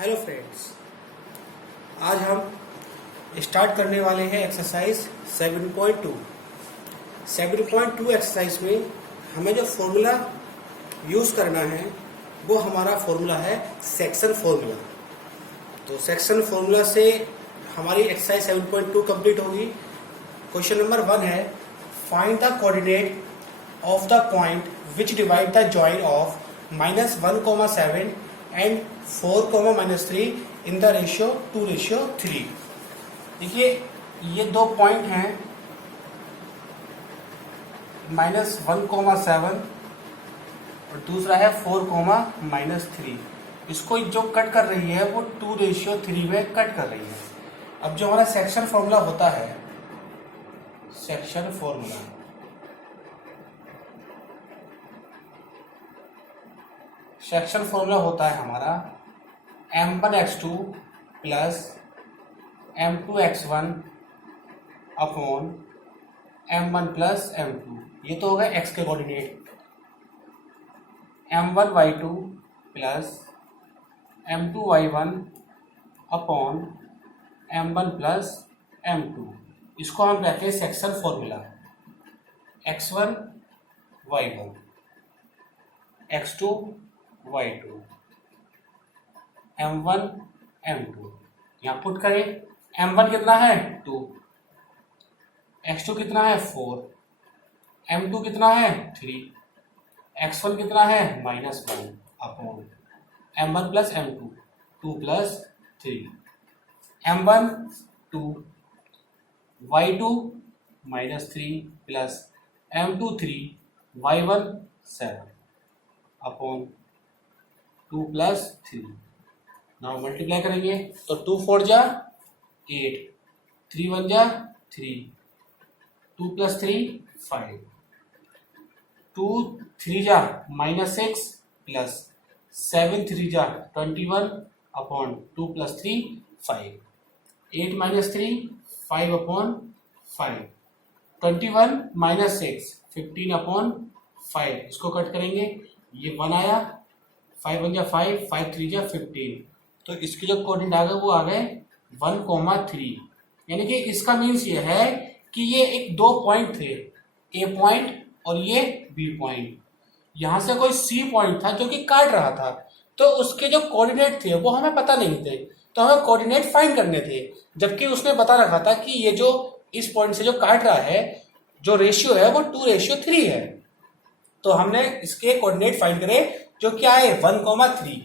Hello friends, आज हम start करने वाले हैं एक्सरसाइज 7.2। 7.2 एक्सरसाइज में हमें जो फॉर्मूला यूज़ करना है वो हमारा फॉर्मूला है सेक्शन फॉर्मूला। तो सेक्शन फॉर्मूला से हमारी एक्सरसाइज 7.2 कंप्लीट होगी। क्वेश्चन नंबर 1 है, find the coordinate of the point which divide the join of -1,7 and 4, -3 in the ratio 2:3। देखिए ये दो पॉइंट हैं -1,7 और दूसरा है 4, इसको जो कट कर रही है वो 2:3 में कट कर रही है। अब जो हमारा सेक्शन फॉर्मूला होता है, सेक्शन फॉर्मूला होता है हमारा m1x2 plus m2x1 upon m1 plus m2। ये तो हो गया x के coordinate. m1y2 plus m2y1 upon m1 plus m2। इसको हम कहते हैं section formula. x1 y1 x2 y2 m1 m2। यहाँ पुट करें, m1 कितना है 2, x2 कितना है 4, m2 कितना है 3, x1 कितना है -1 upon m1 plus m2 2 plus 3 m1 2 y2 -3 plus m2 3 y1 7 upon 2 plus 3। Now multiply करेंगे तो 2 4 जा 8, 3 1 जा 3, 2 प्लस 3 5, 2 3 जा -6 प्लस 7 3 जा 21 अपॉन 2 प्लस 3 5, 8 -3 5 अपॉन 5, 21 -6 15 अपॉन 5। इसको कट करेंगे, ये 1 आया, 5 1 जा 5, 5 3 जा 15। तो इसके जो कोऑर्डिनेट आ गए वो आ गए 1,3। यानी कि इसका मीन्स ये है कि ये एक दो पॉइंट थे, ए पॉइंट और ये बी पॉइंट। यहां से कोई सी पॉइंट था जो कि काट रहा था, तो उसके जो कोऑर्डिनेट थे वो हमें पता नहीं थे, तो हमें कोऑर्डिनेट फाइंड करने थे। जबकि उसने बता रखा था कि ये जो इस पॉइंट से जो काट रहा है, जो रेशियो है वो 2:3 है। तो हमने इसके कोऑर्डिनेट फाइंड करे जो क्या है 1,3।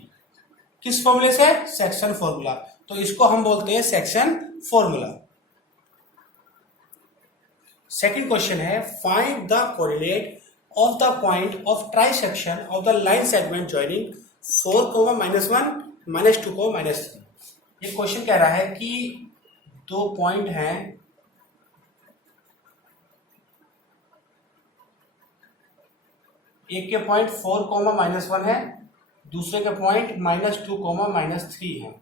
किस फॉर्मूले से? Section formula. तो इसको हम बोलते हैं सेक्शन फॉर्मूला। सेकंड क्वेश्चन है, find the coordinate of the point of trisection of the line segment joining 4, -1 -2 -3। ये क्वेश्चन कह रहा है कि दो पॉइंट हैं, एक के पॉइंट 4, -1 है, दूसरे के पॉइंट -2, -3 है।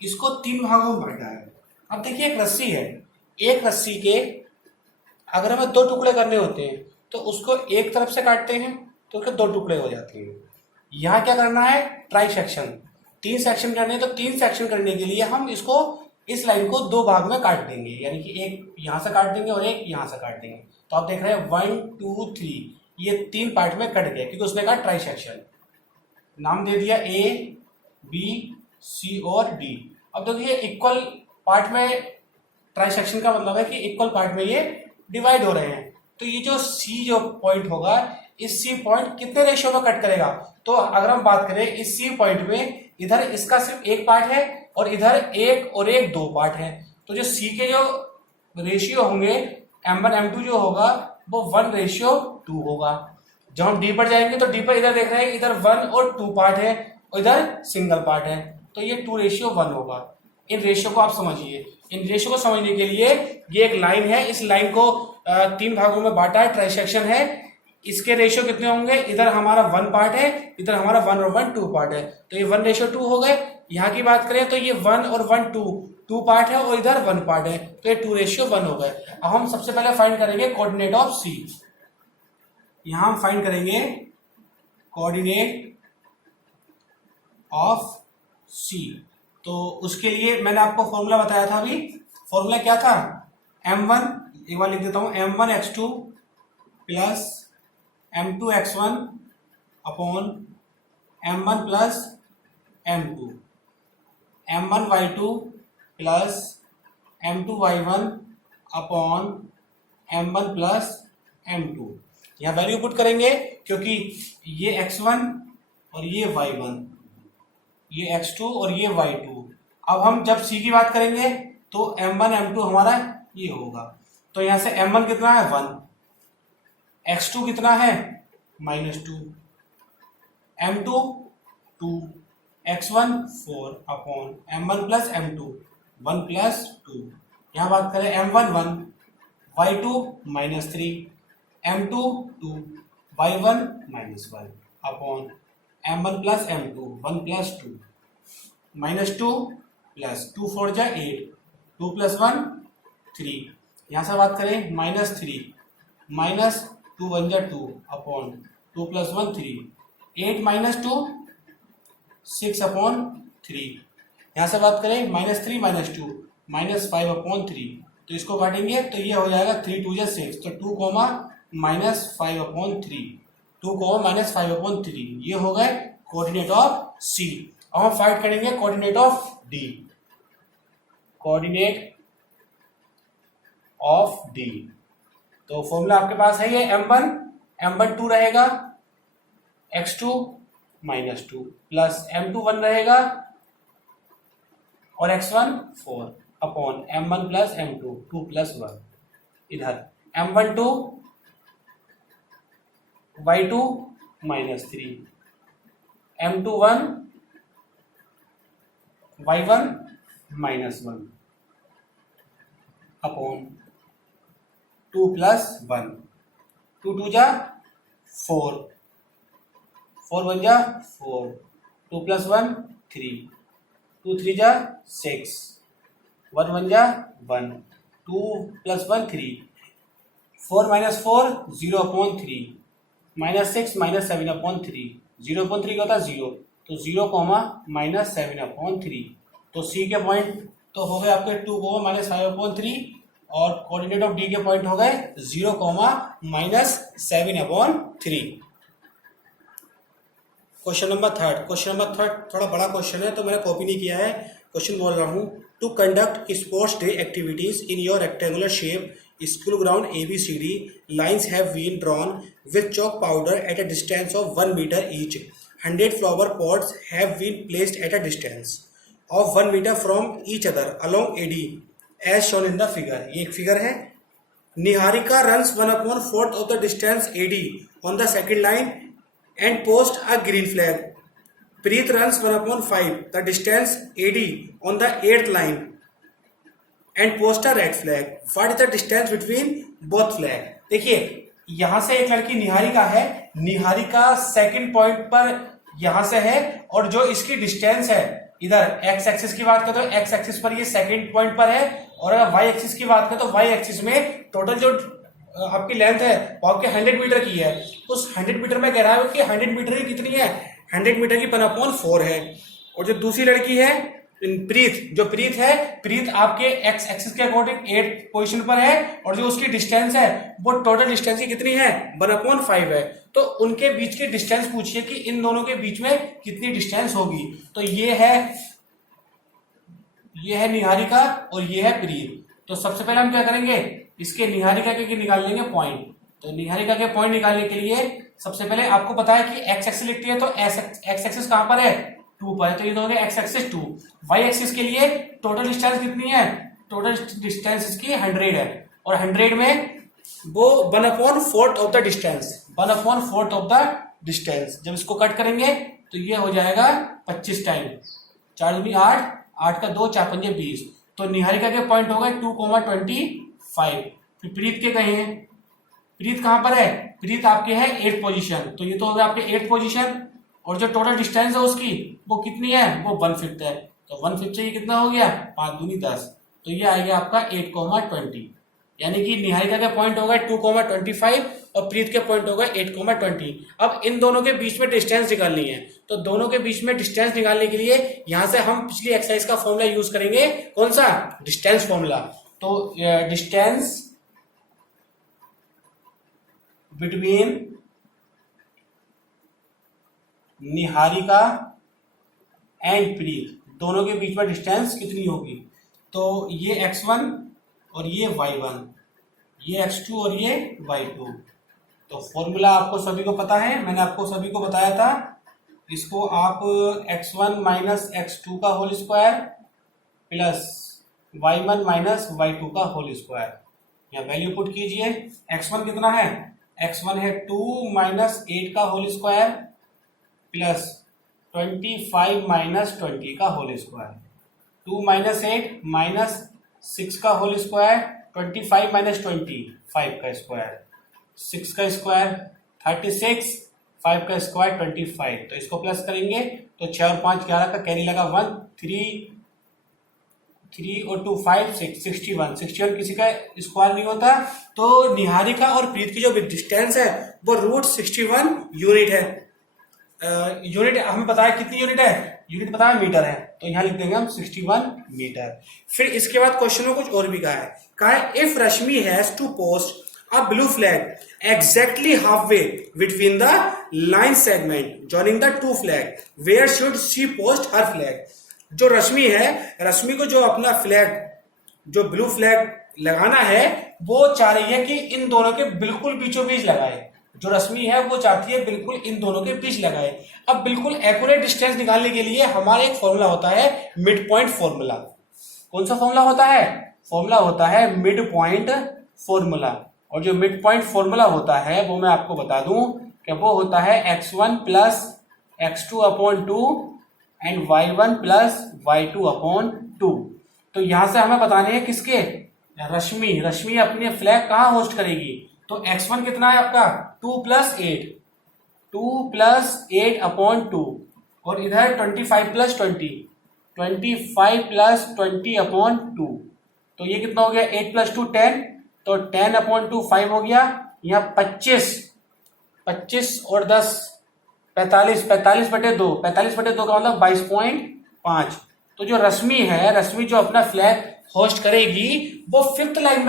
इसको 3 भागों में बांटा है। अब देखिए एक रस्सी है, एक रस्सी के अगर हमें 2 टुकड़े करने होते हैं तो उसको एक तरफ से काटते हैं तो उसके 2 टुकड़े हो जाते हैं। यहाँ क्या करना है? ट्राई सेक्शन, 3 सेक्शन करने हैं। तो 3 सेक्शन करने के लिए हम इसको, इस लाइन को 2 भाग में काट देंगे, यानी कि एक यहाँ से काट देंगे और एक यहाँ से काट देंगे। तो आप देख रहे हैं 1 2 3, ये 3 पार्ट में कट गए क्योंकि उसने कहा ट्राई सेक्शन। नाम दे दिया ए बी सी और डी। अब देखिए इक्वल पार्ट में ट्राई सेक्शन का मतलब है कि इक्वल पार्ट में ये डिवाइड हो रहे हैं। तो ये जो सी जो पॉइंट होगा, इस सी पॉइंट कितने रेशियो में कट करेगा? तो अगर हम बात करें इस सी पॉइंट में, इधर इसका सिर्फ एक पार्ट है और इधर एक और एक 2 पार्ट है। तो जो सी के जो रेशियो होंगे m1 m2 जो होगा वो 1:2 होगा। जब हम डी पर जाएंगे तो डी पर इधर देख रहे हैं, इधर 1 और 2 पार्ट है और इधर सिंगल पार्ट है, तो ये 2:1 होगा। इन रेशियो को आप समझिए। इन रेशियो को समझने के लिए ये एक लाइन है, इस लाइन को 3 भागों में बांटा है, ट्राइसेक्शन है। इसके रेशियो कितने होंगे? इधर हमारा 1 पार्ट है, इधर हमारा 1 और 1 2 पार्ट है, तो ये 1:2 हो गए। यहाँ की बात करें तो ये 1 और 1 2 पार्ट है और इधर 1 पार्ट है, तो ये 2:1 हो गए। अब हम सबसे पहले फाइंड करेंगे कोऑर्डिनेट ऑफ सी। यहां हम फाइंड करेंगे कोऑर्डिनेट ऑफ सी। तो उसके लिए मैंने आपको फॉर्मूला बताया था अभी। फॉर्मूला क्या था? m1, एक बार लिख देता हूँ, m1x2 plus m2x1 upon m1 plus m2, m1y2 plus m2y1 upon m1 plus m2। यहाँ वैल्यू पुट करेंगे क्योंकि ये x1 और ये y1, ये x2 और ये y2। अब हम जब c की बात करेंगे तो m1 m2 हमारा ये होगा। तो यहाँ से m1 कितना है 1, x2 कितना है -2, m2 2, x1 4 upon m1 plus m2 1 plus 2। यहाँ बात करें m1 1, y2 -3, m2 2, y1 -1 upon m1 plus m2 1 plus 2, -2 plus 2 4 जा 8, 2 प्लस 1 3। यहाँ से बात करें -3, -2 1 जा 2 अपॉन 2 प्लस 1 3, 8 -2 6 अपॉन 3। यहाँ से बात करें -3 -2 -5 अपॉन 3, तो इसको काटेंगे तो ये हो जाएगा 3 2 जा 6, तो 2 -5 अपॉन 3, 2 -5 अपॉन 3, ये हो गए कोऑर्डिनेट ऑफ सी। अब हम फाइंड करेंगे coordinate of D. Coordinate of D, तो फॉर्मूला आपके पास है ये m1 2 रहेगा, x2 -2 प्लस m2 1 रहेगा और x1 4 upon m1 plus m2 2 plus 1। इधर m1 2 y2 -3, m2 1 y1 -1 upon 2 plus 1, 2 2 जा 4, 4 1 जा 4, 2 प्लस 1 3, 2 3 जा 6, 1 1 जा 1, 2 प्लस 1 3, 4 -4 0 अपॉन 3, -6 -7 अपॉन 3, 0 अपॉन 3 क्या होता है 0, तो 0 -7 अपॉन 3। तो सी के पॉइंट तो हो गए आपके 2 -5 अपॉन 3 और कोऑर्डिनेट ऑफ डी के पॉइंट हो गए 0 -7 अपॉन 3। क्वेश्चन नंबर थर्ड थोड़ा बड़ा क्वेश्चन है तो मैंने कॉपी नहीं किया है। क्वेश्चन बोल रहा हूँ, to conduct sports day activities in your rectangular shape school ground ABCD lines have been drawn with chalk powder at a distance of 1 meter each. 100 flower pots have been placed at a distance of 1 meter from each other along AD as shown in the figure. ये एक figure है। Niharika runs 1/4 of the distance AD on the second line and posts a green flag. Preet runs 1/5 the distance AD on the 8th line and post a red flag. What is the distance between both flag? देखिए यहां से एक लड़की निहारिका है, Niharika second point पर यहां से है और जो इसकी डिस्टेंस है इधर एक्स एक्सिस की बात करें तो एक्स एक्सिस पर ये सेकंड पॉइंट पर है और अगर वाई एक्सिस की बात करें तो वाई एक्सिस में टोटल जो आपकी लेंथ है वो आपके 100 मीटर की है। उस 100 मीटर में कह रहा है कि 100 मीटर की कितनी है, 100 मीटर की 1/4 है। और जो दूसरी लड़की है प्रीत है, प्रीत आपके एक्स एक्सिस के अकॉर्डिंग 8 पोजीशन पर है और जो उसकी डिस्टेंस है वो टोटल डिस्टेंस की कितनी है 1/5 है। तो उनके बीच की डिस्टेंस पूछिए कि इन दोनों के बीच में कितनी डिस्टेंस होगी। तो ये है निहारिका और ये है प्रीत। तो सबसे पहले हम क्या करेंगे, इसके निहारिका के निकाल लेंगे पॉइंट। तो निहारिका के पॉइंट निकालने के लिए सबसे पहले आपको पता है कि एक्स एक्सिस लिखती है तो एक्स एक्सिस कहां पर है 2 पर, तो ये तो हो गया एक्स एक्सिस 2। वाई एक्सिस के लिए टोटल डिस्टेंस कितनी है, टोटल डिस्टेंस इसकी 100 है और 100 में वो 1/4 of the distance, 1/4 of the distance. जब इसको कट करेंगे तो ये हो जाएगा 25 टाइम, 4 दूनी 8, 8 का 2, 4 पंजे 20। तो निहारिका के पॉइंट हो गए 2,25। फिर प्रीत के कहे हैं, प्रीत कहां पर है, प्रीत आपके है 8th पोजीशन, तो ये तो हो गया आपके 8th पोजीशन और जो टोटल डिस्टेंस है उसकी वो कितनी है, वो 1/5 है। तो 1/5 से ये कितना हो गया 5 दूनी 10, तो ये आ गया आपका 8,20। यानी कि निहारिका के पॉइंट हो गए 2,25 और प्रीत के पॉइंट हो गए 8,20। अब इन दोनों के बीच में डिस्टेंस निकालनी है, तो दोनों के बीच में डिस्टेंस निकालने के लिए यहां से हम पिछली एक्सरसाइज का फॉर्मूला यूज करेंगे। कौन सा? Distance formula. तो डिस्टेंस बिटवीन निहारिका एंड प्रीत, दोनों के बीच में डिस्टेंस कितनी होगी? तो ये x1 और ये y1, ये x2 और ये y2। तो फॉर्मूला आपको सभी को पता है, मैंने आपको सभी को बताया था। इसको आप x1 माइनस x2 का whole square plus y1 minus y2 का होल स्क्वायर, या वैल्यू पुट कीजिए। x1 कितना है? x1 है 2 माइनस 8 का होल स्क्वायर प्लस 25 माइनस 20 का होल स्क्वायर। 2 माइनस 8 माइनस 6 का होल स्क्वायर, 25 माइनस 20 5 का स्क्वायर, 6 का स्क्वायर 36, 5 का स्क्वायर 25। तो इसको प्लस करेंगे तो 6 और 5 11 का कैरी लगा 1, 3 और 2 5 6 61 किसी का स्क्वायर नहीं होता। तो निहारिका और प्रीत की जो डिस्टेंस है वो √61 यूनिट है। यूनिट हमें पता है कितनी यूनिट है, यूनिट पता है मीटर है, तो यहाँ लिख देंगे हम 61 मीटर। फिर इसके बाद क्वेश्चन में कुछ और भी कहा है if Rashmi has to post a blue flag exactly half way between the line segment joining the two flag, where should she post her flag. जो रश्मि है, रश्मि को जो अपना फ्लैग, जो ब्लू फ्लैग लगाना है, वो चाह रही है कि इन दोनों के बिल्कुल बीचों बीच लगाए। जो रश्मि है वो चाहती है बिल्कुल इन दोनों के बीच लगाए। अब बिल्कुल एक्यूरेट डिस्टेंस निकालने के लिए हमारा एक फॉर्मूला होता है मिड पॉइंट फॉर्मूला। कौन सा फॉर्मूला होता है? फॉर्मूला होता है मिड पॉइंट फॉर्मूला। और जो मिड पॉइंट फॉर्मूला होता है वो मैं आपको बता दूं कि वो होता है x1 plus x2 upon 2 and y1 plus y2 upon 2। तो यहां से हमें बताने हैं किसके? रश्मि अपने फ्लैग कहां होस्ट करेगी? तो x1 कितना है आपका? 2 प्लस 8 अपॉन 2, और इधर 25 प्लस 20 अपॉन 2। तो ये कितना हो गया? 8 प्लस 2 10, तो 10 अपॉन 2 5 हो गया। यहाँ 25 और 10 45 बटे 2 का मतलब 22.5। तो जो रश्मि है, रश्मि जो अपना फ्लैग होस्ट करेगी वो फिफ्थ लाइन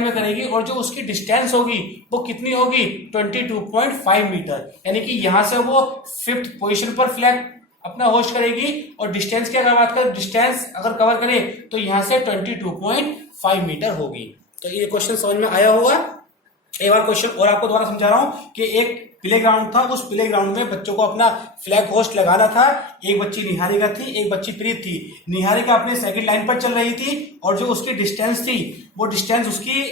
में करेगी, और जो उसकी डिस्टेंस होगी वो कितनी होगी? 22.5 मीटर। यानी कि यहां से वो फिफ्थ पोजीशन पर फ्लैग अपना होस्ट करेगी, और डिस्टेंस की अगर बात करें, डिस्टेंस अगर कवर करें तो यहां से 22.5 मीटर होगी। तो ये क्वेश्चन समझ में आया होगा। एक बार क्वेश्चन और आपको दोबारा समझा रहा हूं कि एक प्लेग्राउंड था, उस प्लेग्राउंड में बच्चों को अपना फ्लैग होस्ट लगाना था। एक बच्ची निहारिका थी, एक बच्ची प्रीत थी। निहारिका अपने सेकंड लाइन पर चल रही थी, और जो उसकी डिस्टेंस थी वो डिस्टेंस उसकी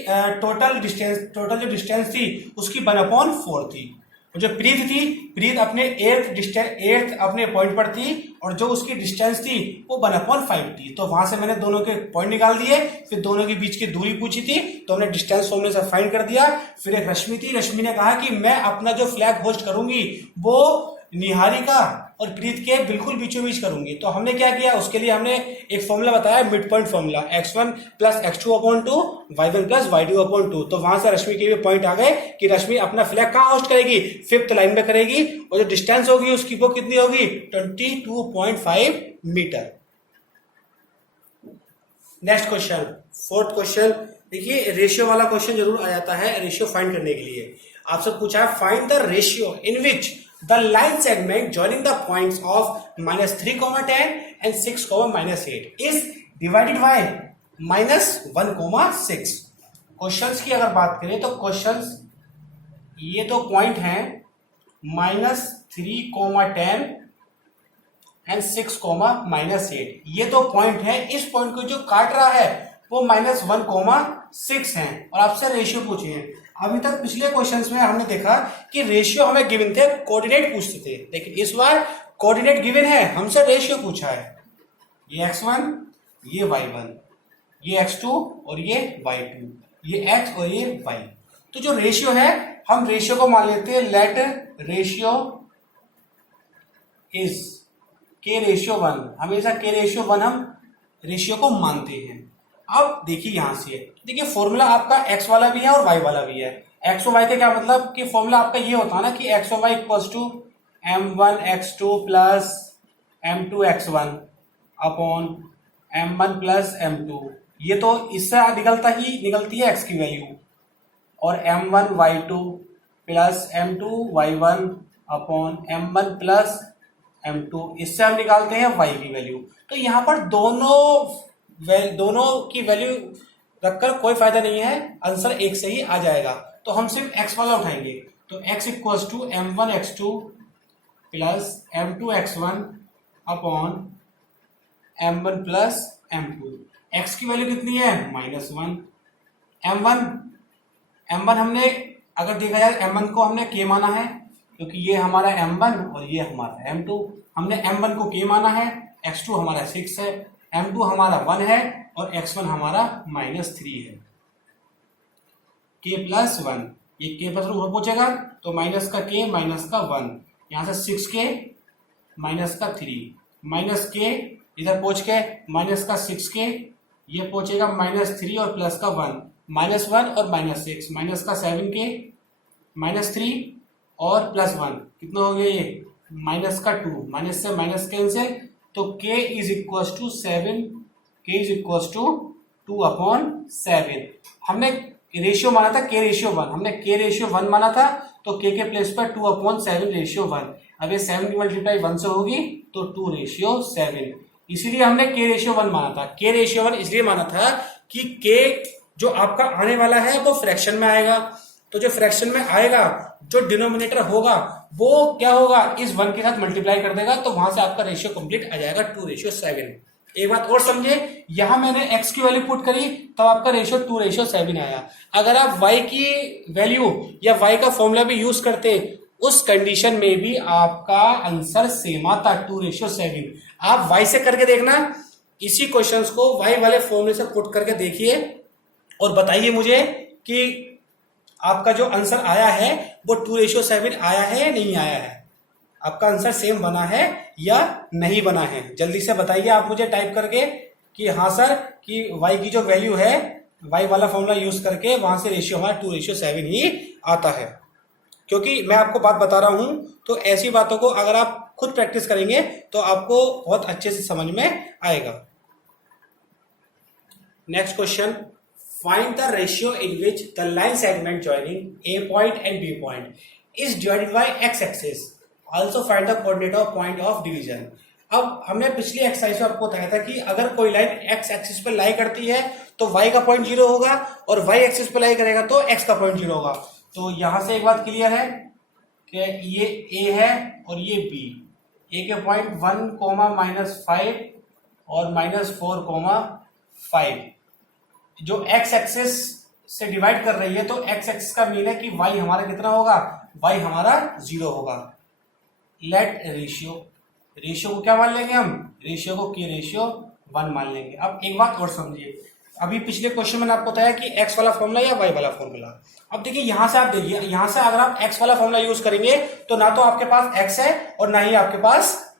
टोटल जो डिस्टेंस थी उसकी 1/4 थी। और जो प्रीत थी, प्रीत अपने एर्थ अपने पॉइंट पर थी, और जो उसकी डिस्टेंस थी वो 1/5 थी। तो वहां से मैंने दोनों के पॉइंट निकाल दिए, फिर दोनों के बीच की दूरी पूछी थी तो हमने डिस्टेंस फॉर्मूले से फाइंड कर दिया। फिर एक रश्मि थी, रश्मि ने कहा कि मैं अपना जो फ्लैग होस्ट करूंगी वो निहारिका और प्रीत के बिल्कुल बीचों बीच करूंगी। तो हमने क्या किया, उसके लिए हमने एक फॉर्मूला बताया mid point formula, x1 plus x2 upon 2, y1 plus y2 upon 2। तो वहां से रश्मि के भी पॉइंट आ गए कि रश्मि अपना फ्लैग कहां होस्ट करेगी? फिफ्थ लाइन में करेगी, और जो डिस्टेंस होगी उसकी वो कितनी होगी? 22.5 metre. Next question, fourth question. देखिए रेशियो वाला क्वेश्चन जरूर आ जाता है रेशियो फाइंड करने के लिए। आपसे पूछा है find the ratio in which the line segment joining the points of -3,10 and 6,-8 is divided by -1,6। Questions की अगर बात करें तो क्वेश्चंस, ये तो पॉइंट हैं -3,10 एंड 6,-8, ये तो पॉइंट है। इस पॉइंट को जो काट रहा है वो -1,6 है, और आपसे रेशियो पूछे हैं। अभी तक पिछले क्वेश्चंस में हमने देखा कि रेशियो हमें गिवन थे, कोऑर्डिनेट पूछते थे, लेकिन इस बार कोऑर्डिनेट गिवन है, हमसे रेशियो पूछा है। ये x1, ये y1, ये x2 और ये y2, ये x और ये y। तो जो रेशियो है, हम रेशियो को मान लेते हैं लेट रेशियो इज k/1। हमेशा k/1 हम रेशियो को मानते हैं। अब देखिए यहां से, देखिए फॉर्मूला आपका x वाला भी है और y वाला भी है। एक्स और वाई का क्या मतलब कि फॉर्मूला आपका ये होता है ना कि एक्स और Y equals to m1x2 plus m2x1 upon m1 plus m2। ये तो इससे निकलती है x की वैल्यू, और m1y2 plus m2y1 upon m1 plus m2, इससे हम निकालते हैं y की वैल्यू। तो यहाँ पर दोनों की वैल्यू रखकर कोई फायदा नहीं है, आंसर एक से ही आ जाएगा। तो हम सिर्फ x वाला उठाएंगे, तो x equals to m1x2 plus m2x1 upon m1 plus m2। x की वैल्यू कितनी है -1। m1 हमने अगर देखा जाए m1 को हमने k माना है, क्योंकि ये हमारा m1 और ये हमारा m2। हमने m1 को k माना है, x2 हमारा 6 है, m2 हमारा 1 है और x1 हमारा -3 है। k प्लस 1, ये k प्लस ऊपर पहुंचेगा तो माइनस का k माइनस का 1, यहाँ से 6k माइनस का 3, माइनस k इधर पहुंच के माइनस का 6k, ये पहुंचेगा -3 और प्लस का 1, -1 और -6, माइनस का 7k -3 और प्लस 1 कितना हो गया ये माइनस का 2, माइनस से माइनस कैंसिल, तो k is equal to 7, k is equal to 2/7। हमने रेशियो माना था k रेशियो 1, हमने k रेशियो 1 माना था, तो k के प्लेस पर 2/7 रेशियो 1। अब ये 7 की मल्टीप्लाई 1 से होगी तो 2/7, इसीलिए हमने k रेशियो 1 माना था। k रेशियो 1 इसलिए माना था कि k जो आपका आने वाला है वो फ्रैक्शन में आएगा, तो जो फ्रैक्शन में आएगा जो डिनोमिनेटर होगा वो क्या होगा, इस 1 के साथ मल्टीप्लाई कर देगा, तो वहां से आपका रेशियो कंप्लीट आ जाएगा 2/7। एक बात और समझे, यहां मैंने x की वैल्यू पुट करी तो आपका रेशियो 2/7 आया। अगर आप y की वैल्यू या y का फॉर्मूला भी यूज करते उस कंडीशन में भी आपका आंसर सेम आता 2/7। आप y से करके देखना, इसी क्वेश्चंस को y वाले फॉर्मूले से पुट करके देखिए और बताइए मुझे कि आपका जो आंसर आया है वो 2/7 आया है या नहीं आया है, आपका आंसर सेम बना है या नहीं बना है। जल्दी से बताइए आप मुझे टाइप करके कि हाँ सर, कि y की जो वैल्यू है y वाला फॉर्मूला यूज करके वहां से रेशियो हमारा 2/7 ही आता है। क्योंकि मैं आपको बात बता रहा हूं, तो ऐसी बातों को अगर आप खुद प्रैक्टिस करेंगे तो आपको बहुत अच्छे से समझ में आएगा। Next question, find the ratio in which the line segment joining A point and B point is divided by X axis, also find the coordinate of point of division. अब हमने पिछली एक्सरसाइज में आपको बताया था कि अगर कोई लाइन एक्स एक्सिस पर लाई करती है तो y का पॉइंट 0 होगा, और y एक्सिस पर लाई करेगा तो x का पॉइंट 0 होगा। तो यहां से एक बात क्लियर है कि ये a है और ये b, a के पॉइंट 1, -5 और -4, 5 जो x एक्सिस से डिवाइड कर रही है, तो x एक्सिस का मीन है कि y हमारा कितना होगा, y हमारा 0 होगा। लेट रेशियो को क्या मान लेंगे हम, रेशियो को k रेशियो 1 मान लेंगे। अब एक बात और समझिए, अभी पिछले क्वेश्चन में आपको बताया कि x वाला फॉर्मूला या y वाला फॉर्मूला। अब देखिए यहां से आप देखिए, यहां से अगर आप x वाला फॉर्मूला यूज करेंगे तो ना तो आपके पास x है और ना ही आपके पास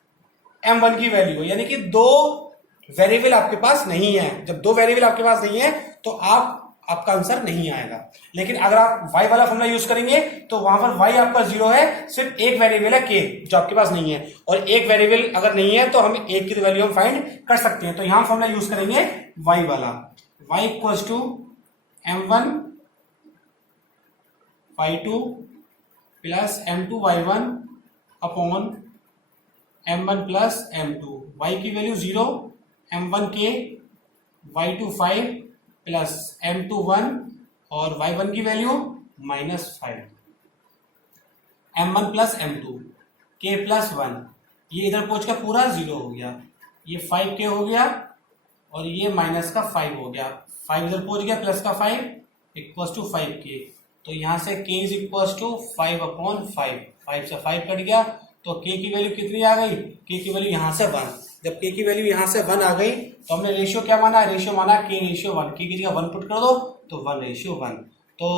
m1 की वैल्यू है, यानी कि दो वेरिएबल आपके पास नहीं है। जब दो वेरिएबल आपके पास नहीं है तो आपका आंसर नहीं आएगा। लेकिन अगर आप y वाला फॉर्मूला यूज करेंगे तो वहां पर y आपका 0 है, सिर्फ एक वेरिएबल है k जो आपके पास नहीं है, और एक वेरिएबल अगर नहीं है तो हम एक की वैल्यू हम फाइंड कर सकते हैं। तो यहां फॉर्मूला यूज करेंगे y वाला, y equals to m1 y2 plus m2 y1 upon m1 plus m2। y की value 0, m1 k, y2 5 plus m2 1 और y1 की value -5, m1 plus m2 k plus 1, ये इधर पहुंच का पूरा 0 हो गया, ये 5k हो गया और ये माइनस का 5 हो गया, 5 इधर पहुंच गया प्लस का 5 इक्वल्स टू 5k। तो यहां से k इज इक्वल्स टू 5/5, 5 से 5 कट गया, तो k की वैल्यू कितनी आ गई, k की वैल्यू यहां से 1। जब k की वैल्यू यहां से 1 आ गई तो हमने रेशियो क्या माना, रेशियो माना k रेशियो 1, k की जगह 1 पुट कर दो तो 1/1। तो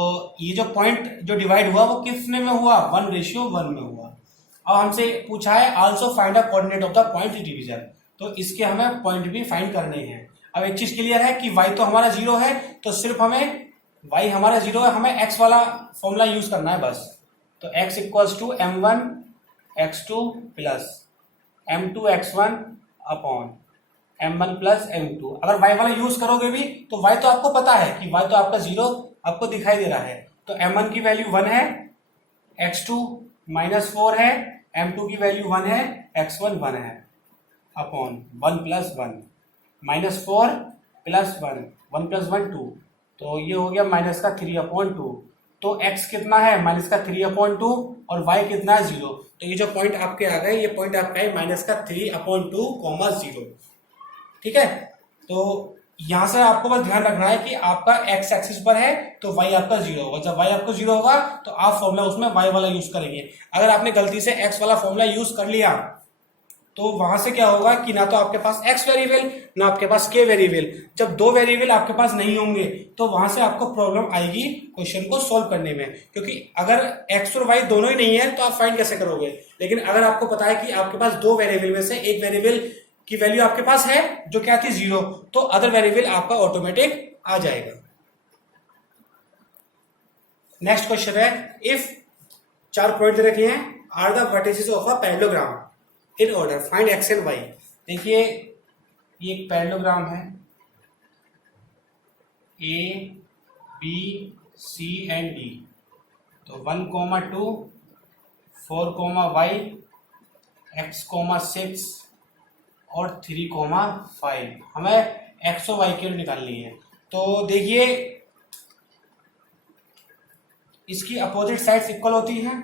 ये जो पॉइंट जो डिवाइड हुआ वो किसने में हुआ, 1/1 में हुआ। अब हमसे पूछा है also find the coordinate of the point division, तो इसके हमें पॉइंट भी फाइंड करने हैं। अब एक चीज क्लियर है कि y तो हमारा 0 है, तो सिर्फ हमें y हमारा 0 है, हमें x वाला फॉर्मूला यूज करना है बस। तो x equals to m1 x2 plus m2 x1 upon m1 plus m2। अगर y वाला यूज करोगे भी तो y तो आपको पता है कि y तो आपका 0 आपको दिखाई दे रहा है, तो m1 की वैल्यू 1 है, x2 -4 है, m2 की वैल्यू 1 है, x1 1 है, अपॉन 1 प्लस 1 -4 प्लस 1 1 प्लस 1 2, तो ये हो गया माइनस का 3/2। तो x कितना है माइनस का 3/2 और y कितना है 0। तो ये जो पॉइंट आपके आ गए, ये पॉइंट आपका है माइनस का 3/2, 0। ठीक है, तो यहां से आपको बस ध्यान रखना है कि आपका x एक्सिस पर है तो y आपका 0 होगा। जब y आपको 0 होगा तो आप फॉर्मूला उसमें y वाला यूज करेंगे। अगर आपने गलती से x वाला फॉर्मूला यूज कर लिया तो वहां से क्या होगा कि ना तो आपके पास x वेरिएबल ना आपके पास k वेरिएबल। जब दो वेरिएबल आपके पास नहीं होंगे तो वहां से आपको प्रॉब्लम आएगी क्वेश्चन को सॉल्व करने में, क्योंकि अगर x और y दोनों ही नहीं है तो आप फाइंड कैसे करोगे। लेकिन अगर आपको पता है कि आपके पास दो वेरिएबल में से एक वेरिएबल की वैल्यू आपके पास है जो क्या थी 0, तो अदर वेरिएबल आपका ऑटोमेटिक आ जाएगा। नेक्स्ट क्वेश्चन है, इफ 4 पॉइंट दे रखे हैं, are the vertices of a parallelogram in order, find X and Y. देखिए ये एक पैरेललोग्राम है, A B C and D. तो 1,2 4, y x, 6 और 3,5 हमें x और y की वैल्यू निकालनी है। तो देखिए इसकी अपोजिट साइड्स इक्वल होती हैं,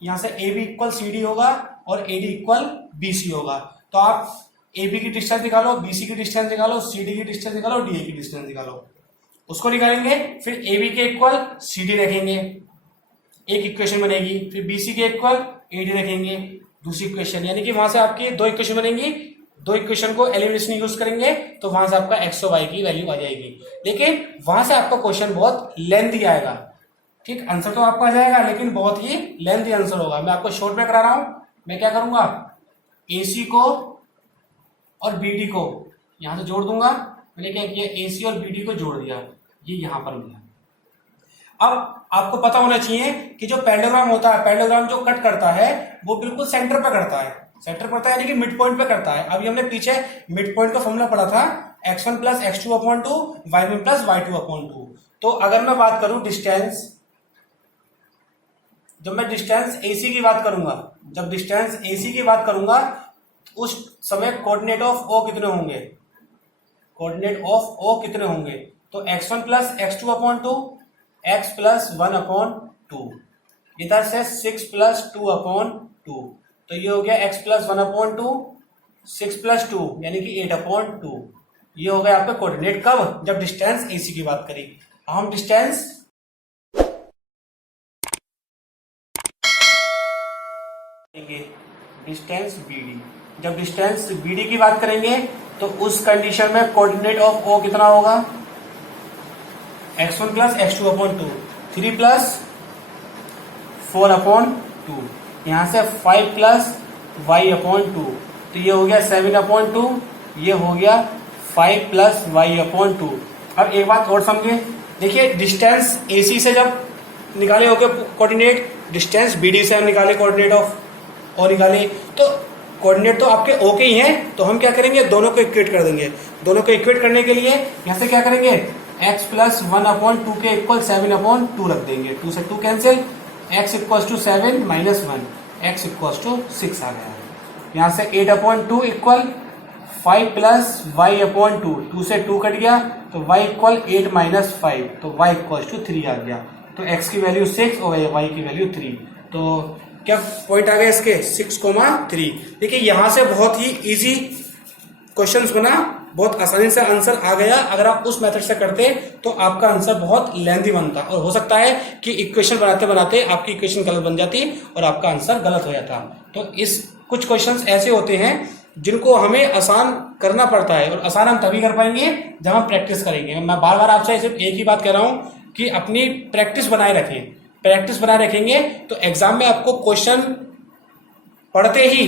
यहां से A B equal C D होगा और A D equal B C होगा। तो आप ए बी की डिस्टेंस निकालो, बी सी की डिस्टेंस निकालो, सी डी की डिस्टेंस निकालो, डी ए की डिस्टेंस निकालो, उसको निकालेंगे। फिर ए बी के इक्वल सी डी रखेंगे, एक इक्वेशन बनेगी। फिर बी सी के इक्वल ए डी रखेंगे, दूसरी इक्वेशन। यानी कि वहां से आपकी दो इक्वेशन बनेंगी, दो इक्वेशन को एलिमिनेशन यूज करेंगे तो वहां से आपका एक्स और वाई की वैल्यू आ जाएगी। लेकिन वहां से आपका क्वेश्चन बहुत लेंथी आएगा। ठीक, आंसर तो आपका आ जाएगा लेकिन बहुत ही लेंथी आंसर होगा। मैं आपको शॉर्ट में करा रहा हूं। मैं क्या करूंगा, एसी को और बीडी को यहां से जोड़ दूंगा। मैंने क्या किया, एसी और बीडी को जोड़ दिया, ये यहां पर मिला। अब आपको पता होना चाहिए कि जो पैरेललोग्राम होता है, पैरेललोग्राम जो कट करता है वो बिल्कुल सेंटर पे करता है। सेंटर करता है यानी कि मिड पॉइंट पे करता है। अभी हमने पीछे मिड पॉइंट का फॉर्मूला पढ़ा था, x1 plus x2/2 y1 plus y2/2। तो अगर मैं बात करूं डिस्टेंस, जब मैं डिस्टेंस AC की बात करूंगा, जब डिस्टेंस AC की बात करूंगा उस समय कोऑर्डिनेट ऑफ O कितने होंगे, कोऑर्डिनेट ऑफ O कितने होंगे। तो x1 plus x2/2, x plus 1/2, इधर से 6 प्लस 2/2, तो ये हो गया x प्लस 1/2, 6 प्लस 2 यानी कि 8/2। ये हो गया आपका कोऑर्डिनेट। कब, जब डिस्टेंस AC की बात करी। हम डिस्टेंस डिस्टेंस BD, जब डिस्टेंस BD की बात करेंगे तो उस कंडीशन में कोऑर्डिनेट ऑफ O कितना होगा, x1 प्लस x2/2, 3 प्लस 4/2, यहां से 5 प्लस y/2, तो ये हो गया 7/2, ये हो गया 5 प्लस y/2। अब एक बात और समझे, देखिए डिस्टेंस AC से जब निकाले होगे कोऑर्डिनेट, डिस्टेंस BD से हम निकाले कोऑर्डिनेट ऑफ O निकाले, तो कोऑर्डिनेट तो आपके O के ही हैं, तो हम क्या करेंगे, दोनों को इक्वेट कर देंगे। दोनों को इक्वेट करने के लिए यहां से क्या करेंगे, x प्लस 1/2 के इक्वल 7/2 रख देंगे, 2 से 2 cancel, x equal to 7 minus 1, x equal to 6 आ गया। यहां से 8/2 इक्वल 5 प्लस y/2, 2 से 2 कट गया तो y इक्वल 8 माइनस 5, तो y इक्वल टू 3 आ गया। तो x की वैल्यू 6 और y की वैल्यू 3। तो क्या पॉइंट आ गया इसके, 6,3। देखिए यहां से बहुत ही इजी क्वेश्चंस बना, बहुत आसानी से आंसर आ गया। अगर आप उस मेथड से करते तो आपका आंसर बहुत लेंथी बनता और हो सकता है कि इक्वेशन बनाते बनाते आपकी इक्वेशन गलत बन जाती और आपका आंसर गलत हो जाता। तो इस कुछ क्वेश्चंस ऐसे होते हैं जिनको हमें आसान करना पड़ता है, और आसान हम तभी कर पाएंगे जब हम प्रैक्टिस करेंगे। मैं बार बार आपसे सिर्फ एक ही बात कह रहा हूं कि अपनी प्रैक्टिस बनाए रखें। प्रैक्टिस बनाए रखेंगे तो एग्जाम में आपको क्वेश्चन पढ़ते ही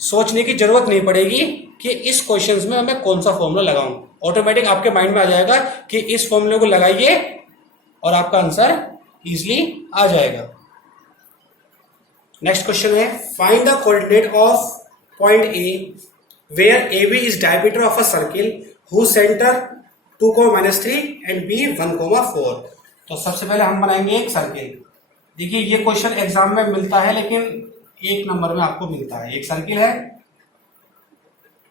सोचने की जरूरत नहीं पड़ेगी कि इस क्वेश्चंस में मैं कौन सा फॉर्मूला लगाऊं, ऑटोमेटिक आपके माइंड में आ जाएगा कि इस फॉर्मूले को लगाइए और आपका आंसर इजीली आ जाएगा। नेक्स्ट क्वेश्चन है, find the coordinate of point A where A B is diameter of a circle who centre 2,-3 and B 1,4। तो सबसे पहले हम बनाएंगे एक सर्किल। देखिए ये क्वेश्चन एग्जाम में मिलता है लेकिन एक नंबर में आपको मिलता है। एक सर्किल है,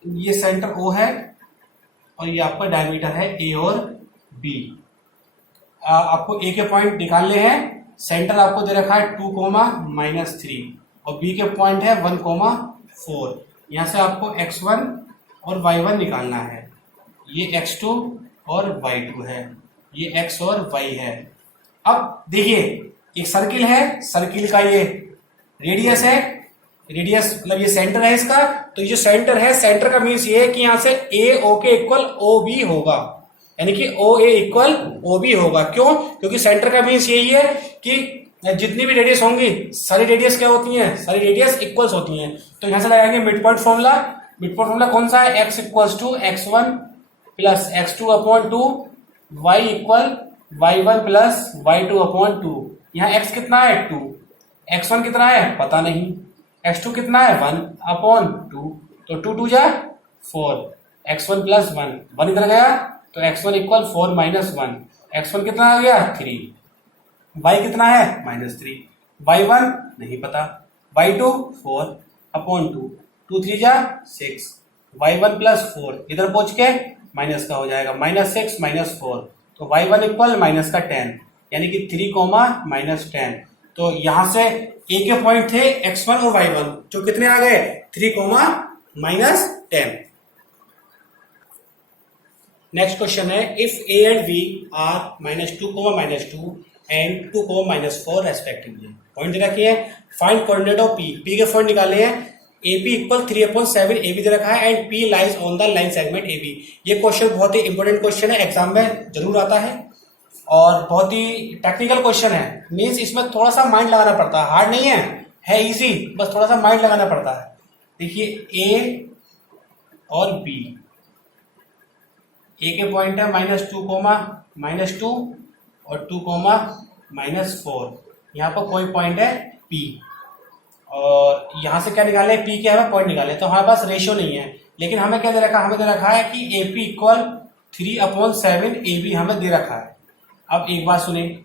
ये सेंटर ओ है और ये आपका डायमीटर है ए और बी। आपको ए के पॉइंट निकालने हैं। सेंटर आपको दे रखा है 2,-3 और बी के पॉइंट है 1,4। यहां से आपको x1 और y1 निकालना है। ये x2 और y2 है, ये x और y है। अब देखिए एक सर्किल है, सर्किल का ये रेडियस है, रेडियस मतलब ये सेंटर है इसका। तो ये जो सेंटर है, सेंटर का मीन्स ये है कि यहां से ए ओ के इक्वल ओ बी होगा, यानी कि ओ ए इक्वल ओ बी होगा। क्यों? क्योंकि सेंटर का मीन्स यही है कि जितनी भी रेडियस होंगी सारी रेडियस क्या होती हैं, सारी रेडियस इक्वल्स होती हैं। तो यहां से लगाएंगे mid point formula. Mid point formula कौन सा है? x equals to x1 plus x2 upon 2, y equal y1 plus y2 upon 2। यहाँ x कितना है 2, x1 कितना है पता नहीं, x2 कितना है 1 अपॉन 2, तो 2 2 जा 4, x1 प्लस 1 इधर गया तो x1 इक्वल 4 माइनस 1, x1 कितना आ गया 3, y कितना है -3, y1 नहीं पता, y2 4 अपॉन 2, 2 3 जा 6, y1 प्लस 4 इधर पहुंच के माइनस का हो जाएगा -6 -4, तो y1 इक्वल माइनस का 10, यानी कि 3, -10। तो यहां से ए के पॉइंट थे x1 और y1 जो कितने आ गए 3, -10। नेक्स्ट क्वेश्चन है, if a and b are -2, and 2, -4 respectively. Point दे रखी है, फाइंड कोऑर्डिनेट ऑफ p के पॉइंट निकाले हैं। AB इक्वल 3/7 AB दे रखा है and P lies on the line segment AB। ये क्वेश्चन बहुत ही इंपॉर्टेंट क्वेश्चन है, एग्जाम में जरूर आता है और बहुत ही टेक्निकल क्वेश्चन है। मीन्स इसमें थोड़ा सा माइंड लगाना पड़ता है, हार्ड नहीं है इजी, बस थोड़ा सा माइंड लगाना पड़ता है। देखिए A और B, A के पॉइंट है -2, और 2, -4। यहाँ पर कोई पॉइंट है P, और यहां से क्या निकाले P के हमें पॉइंट निकाले, तो हमारे पास रेशियो नहीं है। लेकिन हमें क्या दे रखा है, हमें दे रखा है कि AP इक्वल 3/7 AB हमें दे रखा है। अब एक बात सुने,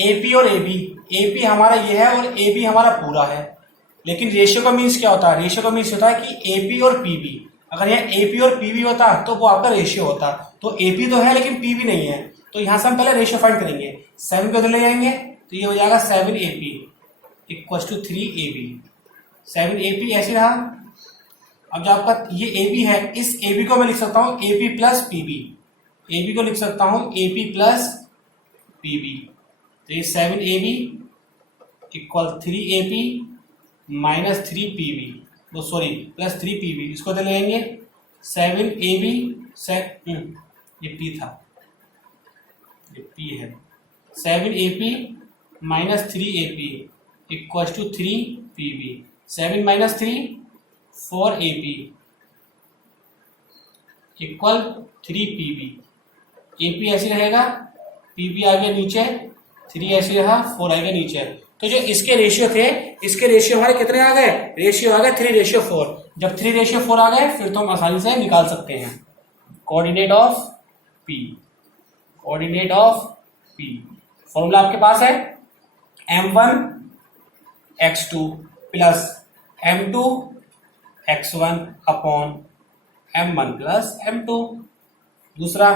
AP और AB हमारा ये है और AB हमारा पूरा है, लेकिन रेशियो का मीन्स क्या होता है? रेशियो का मीन्स होता है कि AP और PB। अगर यहाँ AP और PB होता तो वो आपका रेशियो होता। तो AP तो है लेकिन PB नहीं है, तो यहां से हम पहले रेशियो फाइंड करेंगे। 7 को इधर ले जाएंगे तो ये हो जाएगा 7AP equal to 3AB। 7AP ऐसे रहा। अब जो आपका ये AB है, इस AB को मैं लिख सकता हूं AP प्लस PB, AB को लिख सकता हूं AP प्लस PB। तो ये 7AB equal 3AP minus 3PB, वो सॉरी प्लस 3PB, इसको तो ले लेंगे 7AB ये P था, ये P है। 7AP minus 3AP equal to 3PB। 7 - 3 4AP equal 3PB। AP ऐसे रहेगा, PB आ गया नीचे, 3 ऐसे रहा, 4 आ गया नीचे। तो जो इसके रेशियो थे, इसके रेशियो हमारे कितने आ गए? रेशियो आ गए 3:4। जब 3:4 आ गए फिर तो हम आसानी से निकाल सकते हैं coordinate of P। Coordinate of P formula आपके पास है M1 x2 plus M2 x1 upon M1 plus M2। दूसरा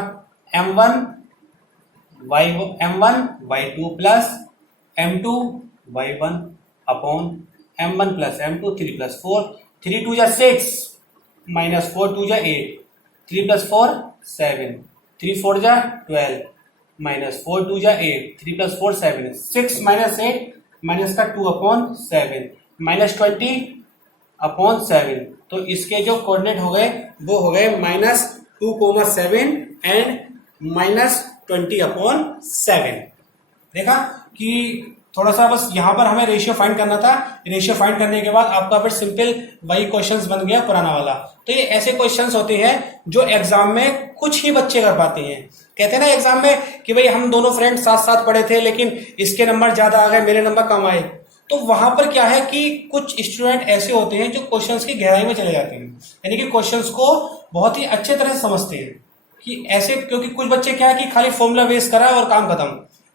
M1 y2 plus M2 y1 upon M1 plus M2। 3 + 4, 3 2 = 6 minus 4 2 = 8, 3 + 4 7, 3 4 = 12 minus 4 2 = 8, 3 + 4 7, 6 - 8 minus का 2/7 माइनस 20 अपॉन 7। तो इसके जो कोऑर्डिनेट हो गए वो हो गए -2,7 एंड -20/7। देखा कि थोड़ा सा बस यहाँ पर हमें रेशियो फाइंड करना था। रेशियो फाइंड करने के बाद आपका फिर सिंपल वही क्वेश्चंस बन गया पुराना वाला। तो ये ऐसे क्वेश्चंस होते हैं जो एग्जाम में कुछ ही बच्चे कर पाते हैं। कहते हैं ना एग्जाम में कि भाई हम दोनों फ्रेंड साथ साथ पढ़े थे लेकिन इसके नंबर ज्यादा आ गए, मेरे नंबर कम आए। तो वहां पर क्या है कि कुछ स्टूडेंट ऐसे होते हैं जो क्वेश्चंस की गहराई में चले जाते हैं, यानी कि क्वेश्चंस को बहुत ही अच्छे तरह से समझते हैं कि ऐसे, क्योंकि कुछ बच्चे क्या है कि खाली फॉर्मूला बेस करा और काम खत्म,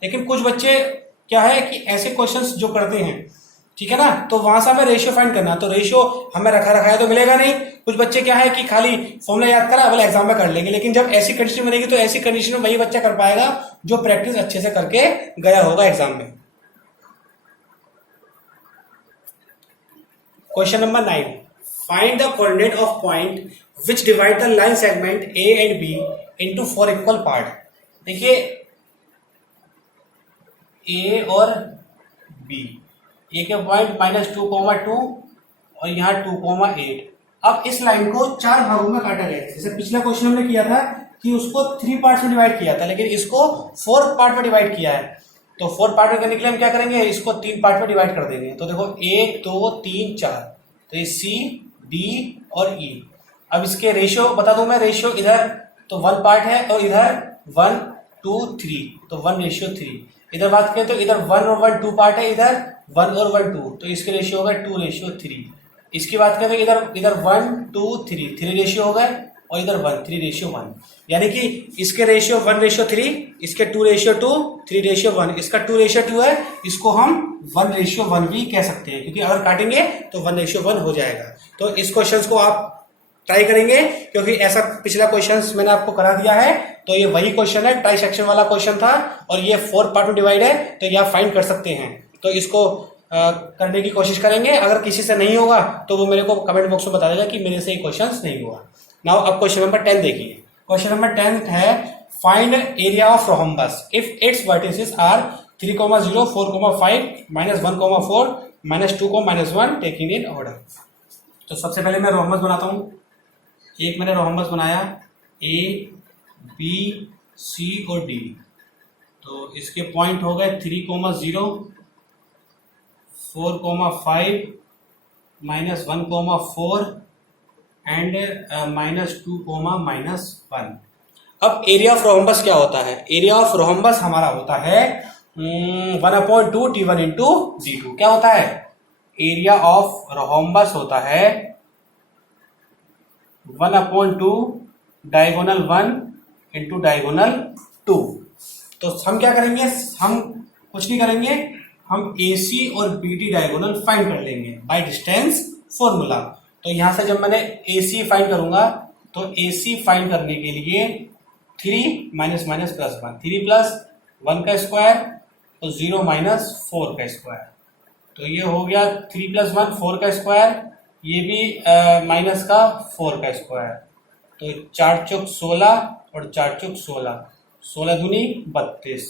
लेकिन कुछ बच्चे क्या है कि ऐसे क्वेश्चंस जो करते हैं, ठीक है ना। तो वहां से हमें रेशियो फाइंड करना, तो रेशियो हमें रखा है तो मिलेगा नहीं। कुछ बच्चे क्या है कि खाली फॉर्मूला याद करा वाला एग्जाम में कर लेंगे, लेकिन जब ऐसी कंडीशन बनेगी तो ऐसी कंडीशन में वही बच्चा कर पाएगा जो प्रैक्टिस अच्छे से करके गया होगा एग्जाम में। Question number 9, find the coordinate of point which divide the line segment A and B into 4 equal part. देखिए ए और बी, ए के पॉइंट -2,2 और यहाँ 2,8। अब इस लाइन को 4 भागों में काटा गया है। जैसे पिछला क्वेश्चन हमने किया था कि उसको 3 पार्ट्स में डिवाइड किया था, लेकिन इसको 4 पार्ट में डिवाइड किया है। तो 4 पार्ट में करने के लिए हम क्या करेंगे, इसको 3 पार्ट में डिवाइड कर देंगे। तो देखो 1 2 3 4, तो ये सी डी और ई। अब इसके रेशियो बता दूं मैं, रेशियो इधर तो 1 पार्ट है और इधर 1 2 3, तो 1:3। इधर बात करें तो इधर 1 और 1 2 पार्ट है, इधर 1 और 1 2, तो इसके रेशियो होगा 2:3। इसकी बात करें तो इधर 1 2 3 रेशियो होगा और इधर 1 3:1, यानी कि इसके रेशियो 1:3, इसके 2:2, 3:1, इसका 2:2 है, इसको हम 1:1 भी कह सकते हैं, क्योंकि अगर काटेंगे तो 1:1 हो जाएगा। तो इस क्वेश्चन को आप ट्राई करेंगे, क्योंकि ऐसा पिछला क्वेश्चन मैंने आपको करा दिया है। तो ये वही क्वेश्चन है, ट्राई सेक्शन वाला क्वेश्चन था और ये 4 पार्ट में डिवाइड है, तो ये आप फाइंड कर सकते हैं। तो इसको करने की कोशिश करेंगे। अगर किसी से नहीं होगा तो वो मेरे को कमेंट बॉक्स में बता देगा कि मेरे से ये क्वेश्चन नहीं हुआ। नाउ अब क्वेश्चन नंबर 10 देखिए। क्वेश्चन नंबर 10 है find area of rhombus if its vertices are 3,0, 4,5, -1,4, -2, -1 taking in order. तो सबसे पहले मैं रोम्बस बनाता हूँ। एक मैंने रोम्बस बनाया ए बी सी और डी। तो इसके पॉइंट हो गए 3,0, 4,5, -1,4 एंड -2, -1। अब एरिया ऑफ रोम्बस क्या होता है? एरिया ऑफ रोम्बस हमारा होता है 1/2 T1 इंटू D2। क्या होता है? एरिया ऑफ रोम्बस होता है 1/2 डायगोनल 1 इंटू डायगोनल 2। तो हम क्या करेंगे, हम कुछ नहीं करेंगे, हम AC और BD डायगोनल फाइंड कर लेंगे बाय डिस्टेंस फॉर्मूला। तो यहां से जब मैंने AC फाइंड करूंगा तो AC फाइंड करने के लिए 3 -1 3 + 1 का स्क्वायर तो 0 - 4 का स्क्वायर। तो ये हो गया 3 + 1 4 का स्क्वायर, ये भी माइनस का 4 का स्क्वायर। तो 4 चौक 16 और 4 चौक 16, 16 दूनी 32।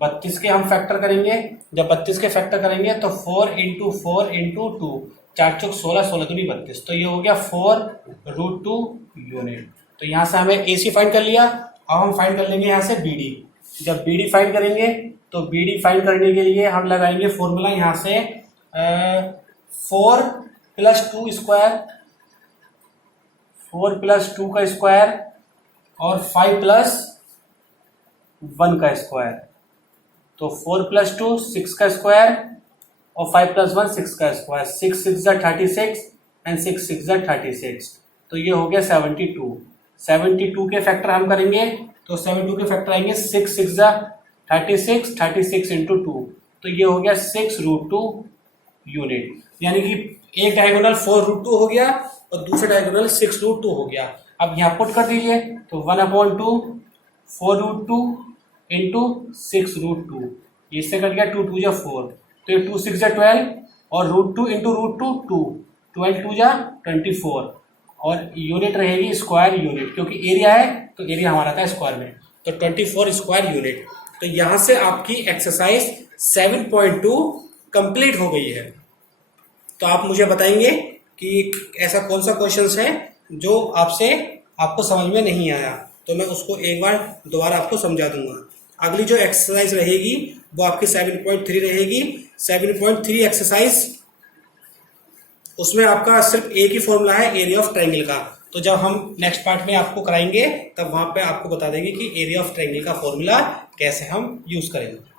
32 के हम फैक्टर करेंगे, जब 32 के फैक्टर करेंगे तो 4 × 4 × 2, 4 चौक 16, 16 दूनी 32। तो ये हो गया 4√2 यूनिट। तो यहाँ से हमें AC फाइंड कर लिया। अब हम फाइंड कर लेंगे यहाँ से BD। जब BD फाइंड करेंगे तो BD फाइंड करने के लिए हम लगाएंगे फॉर्मूला यहाँ से 4 + 2 स्क्वायर, 4 + 2 का स्क्वायर और 5 + 1 का स्क्वायर। तो 4 + 2 6 का स्क्वायर और 5 + 1 6 का स्क्वायर। 6 6 = 36 एंड 6 6 = 36। तो ये हो गया 72। 72 के फैक्टर हम करेंगे तो 72 के फैक्टर आएंगे 6 6 = 36, 36 × 2, तो ये हो गया 6√2 यूनिट। यानी कि एक डायगोनल 4√2 हो गया और दूसरा डायगोनल 6√2 हो गया। अब यहाँ पुट कर दीजिए तो 1/2 4√2 × 6√2, इससे कट गया 2 2 = 4, तो ये 2 6 = 12 और √2 × √2 2, 12 2 = 24 और यूनिट रहेगी स्क्वायर यूनिट, क्योंकि एरिया है तो एरिया हमारा था स्क्वायर में, तो 24 स्क्वायर यूनिट। तो यहां से आपकी एक्सरसाइज 7.2 कंप्लीट हो गई है। तो आप मुझे बताएंगे कि ऐसा कौन सा क्वेश्चन है जो आपको समझ में नहीं आया, तो मैं उसको एक बार दोबारा आपको समझा दूंगा। अगली जो एक्सरसाइज रहेगी वो आपकी 7.3 रहेगी, 7.3 एक्सरसाइज, उसमें आपका सिर्फ एक ही फॉर्मूला है एरिया ऑफ ट्रायंगल का। तो जब हम नेक्स्ट पार्ट में आपको कराएंगे तब वहां पे आपको बता देंगे कि एरिया ऑफ ट्रायंगल का फॉर्मूला कैसे हम यूज करेंगे।